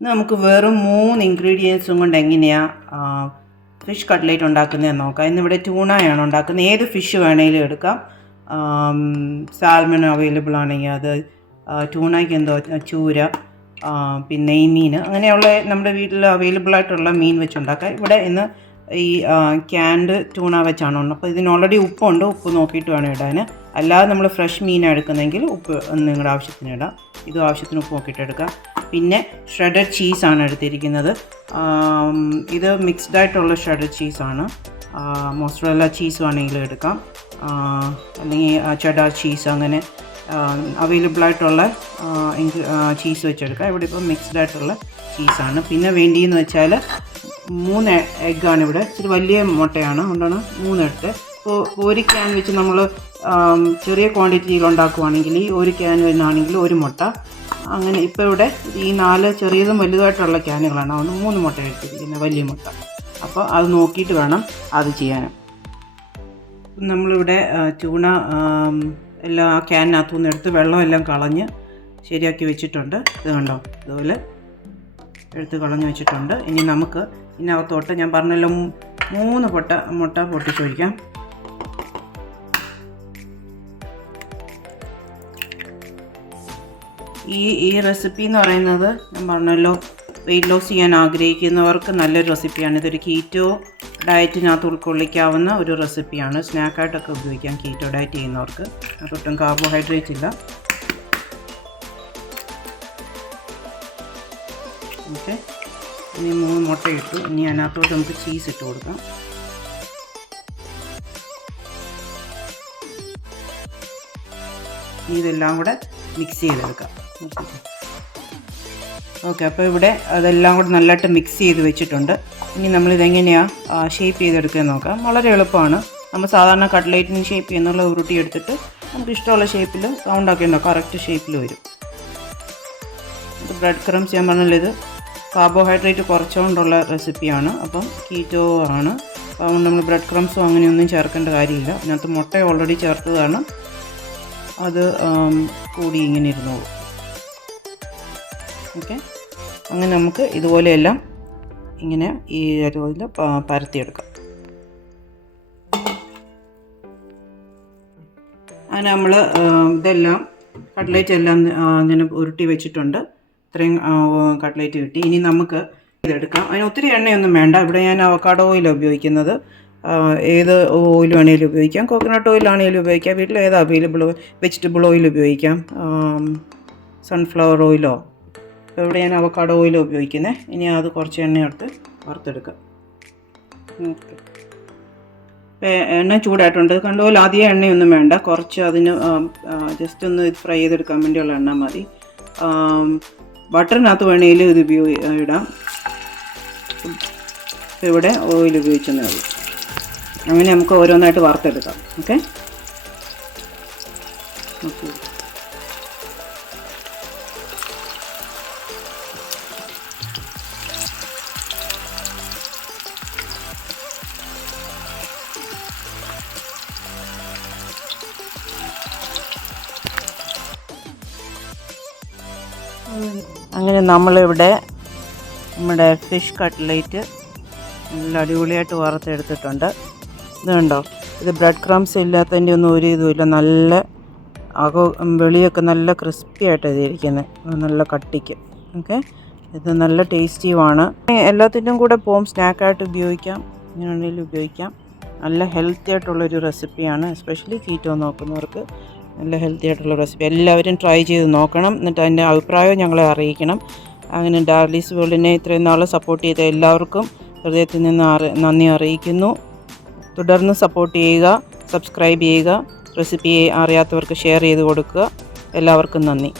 ഇന്ന് നമുക്ക് വെറും മൂന്ന് ഇൻഗ്രീഡിയൻസും കൊണ്ട് എങ്ങനെയാണ് ഫിഷ് കട്ട്ലേറ്റ് ഉണ്ടാക്കുന്നതെന്ന് നോക്കാം. ഇന്നിവിടെ ട്യൂണയാണ് ഉണ്ടാക്കുന്നത്. ഏത് ഫിഷ് വേണമെങ്കിലും എടുക്കാം. സാൽമൺ അവൈലബിൾ ആണെങ്കിൽ അത് ട്യൂണയ്ക്ക് എന്തോ ചൂര പിന്നെ ഈ മീൻ അങ്ങനെയുള്ള നമ്മുടെ വീട്ടിൽ അവൈലബിൾ ആയിട്ടുള്ള മീൻ വെച്ചുണ്ടാക്കാം ഇവിടെ ഇന്ന് ഈ ക്യാൻഡ് ട്യൂണ വെച്ചാണ് ഉണ്ട് അപ്പോൾ ഇതിന് ഓൾറെഡി ഉപ്പുണ്ട്. ഉപ്പ് നോക്കിയിട്ട് വേണം ഇടാൻ അല്ലാതെ നമ്മൾ ഫ്രഷ് മീനാണ് എടുക്കുന്നതെങ്കിൽ ഉപ്പ് നിങ്ങളുടെ ആവശ്യത്തിന് ഇടാം. ഇതും ആവശ്യത്തിന് ഉപ്പൊക്കെ ഇട്ടെടുക്കാം പിന്നെ ഷ്രെഡഡ് ചീസാണ് എടുത്തിരിക്കുന്നത്. ഇത് മിക്സ്ഡ് ആയിട്ടുള്ള ഷ്രെഡഡ് ചീസാണ് മോസ്ട്രല്ല ചീസ് വേണമെങ്കിലും എടുക്കാം. അല്ലെങ്കിൽ ചെഡാർ ചീസ് അങ്ങനെ അവൈലബിൾ ആയിട്ടുള്ള ചീസ് വെച്ചെടുക്കാം. ഇവിടെ ഇപ്പോൾ മിക്സ്ഡ് ആയിട്ടുള്ള ചീസാണ് പിന്നെ വേണ്ടിയെന്ന് വെച്ചാൽ മൂന്ന് എഗ്ഗാണ് ഇവിടെ. ഇച്ചിരി വലിയ മുട്ടയാണ്. അതുകൊണ്ടാണ് മൂന്ന് എടുത്ത് ഇപ്പോൾ ഒരു ക്യാൻ വെച്ച് നമ്മൾ ചെറിയ ക്വാണ്ടിറ്റിയിൽ ഉണ്ടാക്കുവാണെങ്കിൽ ഒരു ക്യാൻ വരുന്നതാണെങ്കിൽ ഒരു മുട്ട. അങ്ങനെ ഇപ്പോൾ ഇവിടെ ഈ നാല് ചെറിയതും വലുതായിട്ടുള്ള ക്യാനുകളാണ് അതുകൊണ്ട് മൂന്ന് മുട്ട എടുത്തിരിക്കുന്നത് വലിയ മുട്ട. അപ്പോൾ അത് നോക്കിയിട്ട് വേണം അത് ചെയ്യാനും. നമ്മളിവിടെ ചൂണ എല്ലാം ആ ക്യാനിനകത്തു നിന്ന് എടുത്ത് വെള്ളമെല്ലാം കളഞ്ഞ് ശരിയാക്കി വെച്ചിട്ടുണ്ട്. ഇത് കണ്ടോ? അതുപോലെ എടുത്ത് കളഞ്ഞ് വെച്ചിട്ടുണ്ട്. ഇനി നമുക്ക് ഇതിനകത്തോട്ട് ഞാൻ പറഞ്ഞല്ലോ മൂന്ന് പൊട്ട മുട്ട പൊട്ടിച്ചൊഴിക്കാം. ഈ ഈ റെസിപ്പി എന്ന് പറയുന്നത് ഞാൻ പറഞ്ഞല്ലോ വെയിറ്റ് ലോസ് ചെയ്യാൻ ആഗ്രഹിക്കുന്നവർക്ക് നല്ലൊരു റെസിപ്പിയാണ് ഇതൊരു കീറ്റോ ഡയറ്റിനകത്ത് ഉൾക്കൊള്ളിക്കാവുന്ന ഒരു റെസിപ്പിയാണ് സ്നാക്കായിട്ടൊക്കെ ഉപയോഗിക്കാം കീറ്റോ ഡയറ്റ് ചെയ്യുന്നവർക്ക്. അതൊട്ടും കാർബോഹൈഡ്രേറ്റ് ഇല്ല. ഓക്കെ ഇനി മൂന്ന് മുട്ട ഇട്ടു. ഇനി അതിനകത്തോട്ട് നമുക്ക് ചീസ് ഇട്ട് കൊടുക്കാം. ഇതെല്ലാം കൂടെ മിക്സ് ചെയ്തെടുക്കാം. ഓക്കെ അപ്പോൾ ഇവിടെ അതെല്ലാം കൂടി നല്ലതായിട്ട് മിക്സ് ചെയ്ത് വെച്ചിട്ടുണ്ട്. ഇനി നമ്മൾ നമ്മളിതെങ്ങനെയാണ് ഷേപ്പ് ചെയ്തെടുക്കാൻ നോക്കാം. വളരെ എളുപ്പമാണ്. നമ്മൾ സാധാരണ കട്ട്ലേറ്റിന് ഷേപ്പ് ചെയ്യുന്നുള്ള ഉരുട്ടി എടുത്തിട്ട് നമുക്ക് ഇഷ്ടമുള്ള ഷേപ്പിൽ റൗണ്ടാക്കി ഉണ്ടാവും കറക്റ്റ് ഷേപ്പിൽ വരും. ഇത് ബ്രെഡ് ക്രംസ് ഞാൻ പറഞ്ഞാൽ ഇത് കാർബോഹൈഡ്രേറ്റ് കുറച്ചുകൊണ്ടുള്ള റെസിപ്പിയാണ് അപ്പം കീറ്റോ ആണ്. അപ്പം നമ്മൾ ബ്രെഡ് ക്രംസോ അങ്ങനെയൊന്നും ചേർക്കേണ്ട കാര്യമില്ല. അതിനകത്ത് മുട്ട ഓൾറെഡി ചേർത്തതാണ്. അത് കൂടി ഇങ്ങനെ ഇരുന്നോളൂ. ഓക്കെ. അങ്ങനെ നമുക്ക് ഇതുപോലെയെല്ലാം ഇങ്ങനെ ഈ പ- പരത്തിയെടുക്കാം. അങ്ങനെ നമ്മൾ ഇതെല്ലാം കട്ട്ലേറ്റ് എല്ലാം ഇങ്ങനെ ഉരുട്ടി വെച്ചിട്ടുണ്ട്. ഇത്രയും കട്ട്ലേറ്റ് കിട്ടി. ഇനി നമുക്ക് ഇതെടുക്കാം. അതിന് ഒത്തിരി എണ്ണയൊന്നും വേണ്ട. ഇവിടെ ഞാൻ അവക്കാഡോ ഓയിലാണ് ഉപയോഗിക്കുന്നത്. ഏത് ഓയിൽ വേണമെങ്കിലും ഉപയോഗിക്കാം. കോക്കനട്ട് ഓയിലാണെങ്കിലും ഉപയോഗിക്കാം. വീട്ടിൽ ഏത് അവൈലബിൾ വെജിറ്റബിൾ ഓയിൽ ഉപയോഗിക്കാം? സൺഫ്ലവർ ഓയിലോ? ഇവിടെ ഞാൻ അവക്കാട് ഓയിൽ ഉപയോഗിക്കുന്നത് ഇനി അത് കുറച്ച് എണ്ണ എടുത്ത് വറുത്തെടുക്കാം. എണ്ണ ചൂടായിട്ടുണ്ട്. കണ്ടുപോലെ അധികം എണ്ണയൊന്നും വേണ്ട. കുറച്ച് അതിന് ജസ്റ്റ് ഒന്ന് ഫ്രൈ ചെയ്തെടുക്കാൻ വേണ്ടിയുള്ള എണ്ണ മതി. ബട്ടറിനകത്ത് വേണമെങ്കിലും ഇത് ഉപയോഗി ഇടാം. ഇവിടെ ഓയിൽ ഉപയോഗിച്ചെന്നേ ഉള്ളൂ. അങ്ങനെ നമുക്ക് ഓരോന്നായിട്ട് വറുത്തെടുക്കാം. ഓക്കെ? ഓക്കെ. അങ്ങനെ നമ്മളിവിടെ നമ്മുടെ ഫിഷ് കട്ട്ലേറ്റ് നല്ല അടിപൊളിയായിട്ട് വറുത്തെടുത്തിട്ടുണ്ട്. ഇത് കണ്ടോ? ഇത് ബ്രെഡ് ക്രംസ് ഇല്ലാത്തതിന്റെ ഒന്നും ഒരു ഇതുമില്ല നല്ല അകോ വെളിയൊക്കെ നല്ല ക്രിസ്പി ആയിട്ട് എഴുതിയിരിക്കുന്നത് നല്ല കട്ടിക്ക്. ഓക്കെ? ഇത് നല്ല ടേസ്റ്റിയുമാണ് എല്ലാത്തിന്റെയും കൂടെ പോം സ്നാക്കായിട്ട് ഉപയോഗിക്കാം. ഇങ്ങനെയാണെങ്കിലും ഉപയോഗിക്കാം. നല്ല ഹെൽത്തി ആയിട്ടുള്ളൊരു റെസിപ്പിയാണ് എസ്പെഷ്യലി കീറ്റോ നോക്കുന്നവർക്ക്. നല്ല ഹെൽത്തി ആയിട്ടുള്ള റെസിപ്പി എല്ലാവരും ട്രൈ ചെയ്ത് നോക്കണം. എന്നിട്ട് അതിന്റെ അഭിപ്രായം ഞങ്ങളെ അറിയിക്കണം. അങ്ങനെ ഡാർലീസ് വേൾഡിനെ ഇത്രയും നാൾ സപ്പോർട്ട് ചെയ്ത എല്ലാവർക്കും ഹൃദയത്തിൽ നിന്ന് നന്ദി അറിയിക്കുന്നു. തുടർന്ന് സപ്പോർട്ട് ചെയ്യുക സബ്സ്ക്രൈബ് ചെയ്യുക റെസിപ്പി അറിയാത്തവർക്ക് ഷെയർ ചെയ്ത് കൊടുക്കുക. എല്ലാവർക്കും നന്ദി.